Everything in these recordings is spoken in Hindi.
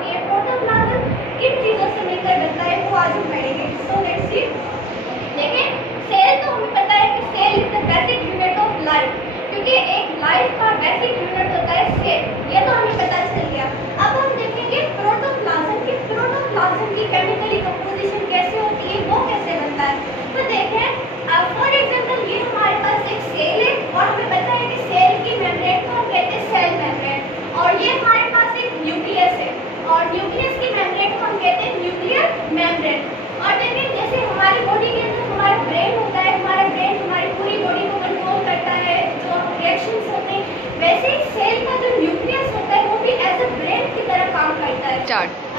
होती है, प्रोटोप्लाज्म किन चीजों से मिलकर बनता है वो आज हम पढ़ेंगे। So let's see. लेकिन सेल तो हमें पता है कि cell is the basic unit of life, क्योंकि एक लाइफ का बेसिक यूनिट होता है सेल, ये तो हमें पता चल गया। अब हम देखेंगे प्रोटोप्लाज्म की केमिकली कंपोजिशन कैसे होती है, वो कैसे बनता है। तो देखें, फॉर एग्जांपल ये हमारे पास एक सेल है और हमें पता है कि सेल की मेम्ब्रेन को हम कहते हैं सेल मेम्ब्रेन, और ये हमारे पास एक न्यूक्लियस है और न्यूक्लियस की मेम्ब्रेन को हम कहते हैं न्यूक्लियर मेम्ब्रेन। और देखिए, जैसे हमारी बॉडी के अंदर हमारा ब्रेन होता है, हमारा ब्रेन हमारी पूरी बॉडी को कंट्रोल करता है, जो रिएक्शंस होते हैं, वैसे ही सेल का जो न्यूक्लियस होता है वो भी एज अ ब्रेन की तरह काम करता है।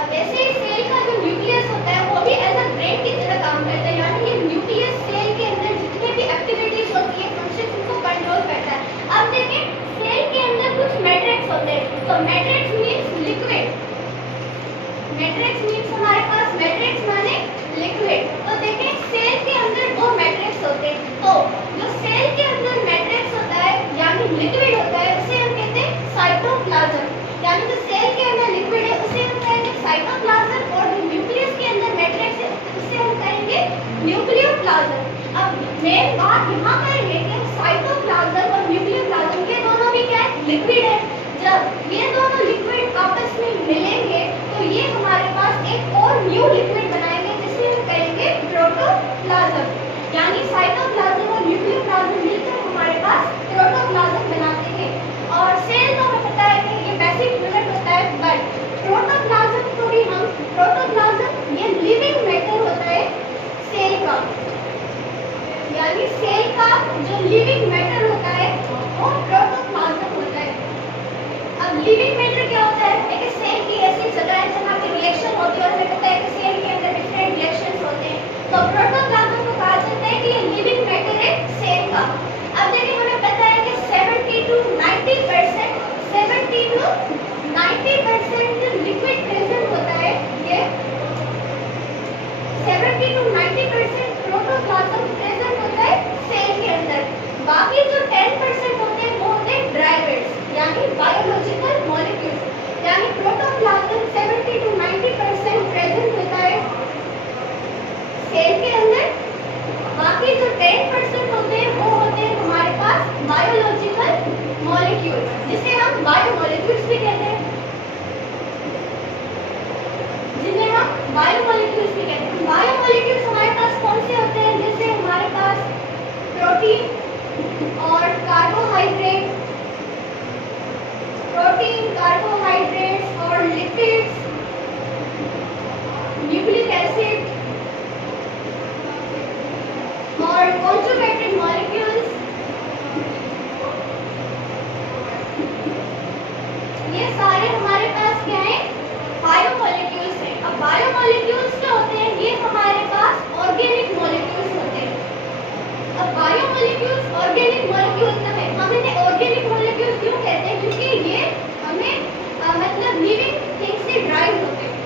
अब वैसे ही सेल का जो न्यूक्लियस होता है वो भी एज अ ब्रेन की तरह काम करता है, यानी ये न्यूक्लियस सेल के अंदर जितने भी एक्टिविटीज होती है, फंक्शंस, उनको कंट्रोल करता है। अब देखें, सेल के अंदर कुछ मैट्रिक्स होते हैं, तो matrix means liquid, matrix means हमारे पास मैट्रिक्स माने लिक्विड। तो देखें, सेल के अंदर दो मैट्रिक्स होते हैं, तो जो सेल के अंदर मैट्रिक्स होता है यानी लिक्विड होता है उसे हम कहते हैं साइटोप्लाज्म, यानी जो सेल के अंदर लिक्विड है उसे हम कहेंगे साइटोप्लाज्म, और जो न्यूक्लियस के अंदर मैट्रिक्स है उसे हम कहेंगे न्यूक्लियोप्लाज्म। अब मेन बात यहाँ पर है कि साइटोप्लाज्म और न्यूक्लियोप्लाज्म ये दोनों भी क्या है, लिक्विड है। जब ये दोनों लिक्विड आपस में मिलेंगे तो ये हमारे पास एक और न्यू लिक्विड बनाएंगे जिसे हम कहेंगे प्रोटोप्लाज्म, यानी साइटोप्लाज्म और न्यूक्लियोप्लाज्म मिलकर हमारे पास प्रोटोप्लाज्म बनाते हैं। और सेल तो हमें पता है कि ये बेसिक यूनिट होता है, बट प्रोटोप्लाज्म को भी हम प्रोटोप्लाज्म ये लिविंग मैटर होता है सेल का, यानी सेल का जो लिविंग मैटर होता है वो प्रोटोप्लाज्म होता है। अब लिविंग मैटर क्या होता है, एक सेल की ऐसी जगह है जहाँ पे रिएक्शन होती है, और हमें पता है कि सेल के अंदर डिफरेंट रिएक्शंस होते हैं, तो प्रोटोप्लाज्म को कहा जाता है कि ये लिविंग मैटर है सेल का। अब देखिए, हमें पता है कि 70 to 90% जो लिक्विड प्रेजेंट होता है, ये 70 to 90% प्रोटोप्लाज्म प्रेजेंट होता है सेल के अंदर। बाकी जो 10% होते हैं वो होते हैं ड्राइवर्स, यानी बायोलॉजिकल मॉलिक्यूल्स, यानी प्रोटोप्लाज्म 70 to 90% प्रेजेंट होता है सेल के अंदर। बाकी जो 10% होते हैं वो होते हैं हमारे पास बायोलॉजिकल मॉलिक्यूल्स, जिसे हम बायोमॉलिक्यूल्स भी कहते हैं, जिन्हें हम बायोमॉलिक्यूल्स भी कहते हैं। बायोमॉलिक्यूल्स हमारे पास कौन से होते हैं, जैसे हमारे पास प्रोटीन और कार्बोहाइड्रेट, प्रोटीन, कार्बोहाइड्रेट्स और लिपिड्स, न्यूक्लिक एसिड और कॉन्जुगेटेड मॉलिक्यूल्स, ये सारे हमारे पास क्या है, बायोमॉलिक्यूल्स हैं। अब बायोमॉलिक्यूल्स क्या होते हैं, ये हमारे पास ऑर्गेनिक मॉलिक्यूल्स होते हैं। अब बायोमॉलिक्यूल्स ऑर्गेनिक मॉलिक्यूल्स है, हम इन्हें ऑर्गेनिक मॉलिक्यूल्स क्यों कहते हैं, क्योंकि ये हमें मतलब लिविंग थिंग से ड्राइव होते हैं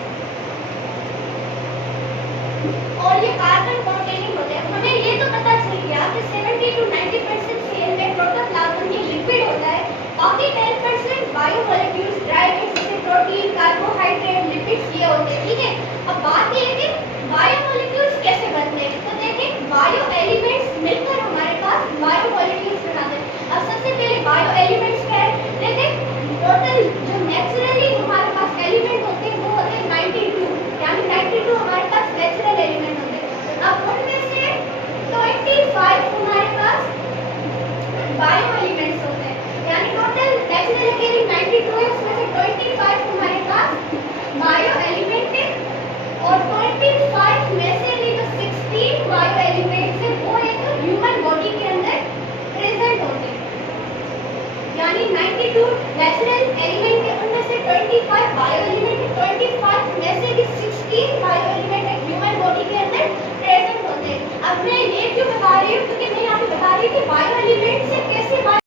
और ये कार्बन कॉन्टेनिंग होते हैं। हमें ये तो पता चल गया कि 70 to 90% सेल में प्रोटोप्लाज्म ये लिक्विड होता है, बाकी 10% बायोमॉलिक्यूल्स ड्राइव जैसे प्रोटीन, कार्बोहाइड्रेट, लिपिड्स ये होते हैं, ठीक है। अब बात ये है कि बायोमॉलिक्यूल्स कैसे बनते हैं, तो देखें, बायो एलिमेंट्स मिलकर हमारे पास बायोमॉलिक्यूल्स बनाते हैं। अब सबसे पहले बायो एलिमेंट्स क्या है, देखें, टोटल जो नेचुरली हमारे पास एलिमेंट होते हैं वो होते हैं 92, यानी 92 हमारे पास नेचुरल एलिमेंट होते हैं। अब उनमें से 25 हमारे पास बायो एलिमेंट्स होते हैं, यानी टोटल नेचुरल अकेली 92 है, उसमें से 25 हमारे पास बायो एलिमेंट है, और 25 में से भी जो 16 बायो एलिमेंट्स है वो एक ह्यूमन बॉडी के अंदर प्रेजेंट होते हैं, यानी 92 नेचुरल एलिमेंट है, उनमें से 25 बायो एलिमेंट है, 25 में से भी 16 बायो एलिमेंट एक ह्यूमन बॉडी के अंदर प्रेजेंट होते हैं। अब मैं ये क्यों बता रही हूँ, क्योंकि मैं यहाँ पे बता रही हूँ कि बायो एलिमेंट से कैसे